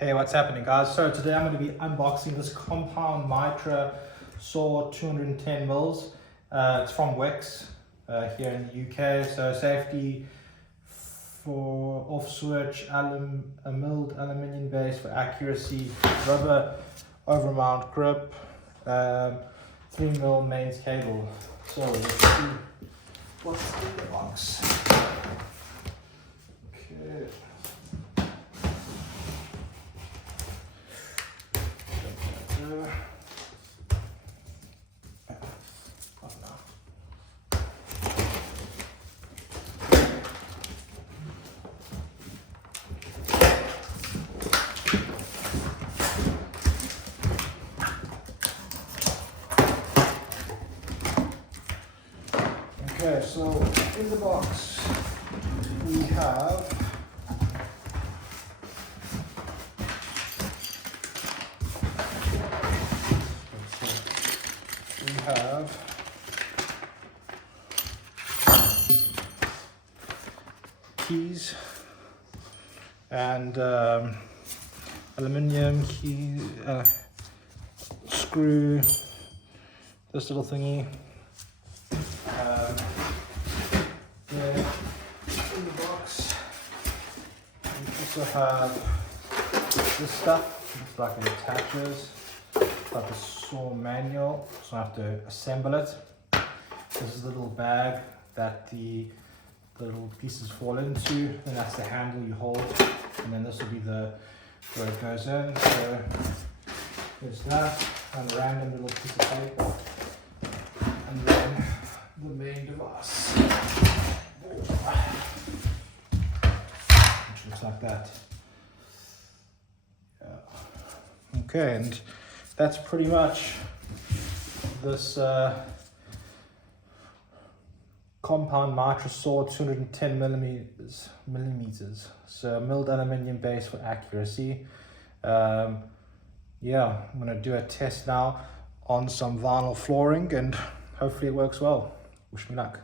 Hey, what's happening, guys? So today I'm going to be unboxing this Compound Mitre Saw 210 mils. It's from Wickes here in the UK. So safety for off-switch, a milled aluminium base for accuracy, rubber overmount grip, 3mm mains cable. So let's see what's in the box. Okay. Okay, so in the box we have keys and aluminium key screw, this little thingy. In the box we also have this stuff. Looks like it attaches. It's like a saw manual, so I have to assemble it. This is the little bag that the little pieces fall into, and that's the handle you hold, and then this will be the where it goes in. So there's that, and a random little piece of paper, and then the main device, which looks like that. Yeah. Okay, and that's pretty much this Compound Mitre Saw 210 millimeters. So milled aluminium base for accuracy. Yeah, I'm gonna do a test now on some vinyl flooring, and hopefully it works well. Wish me luck.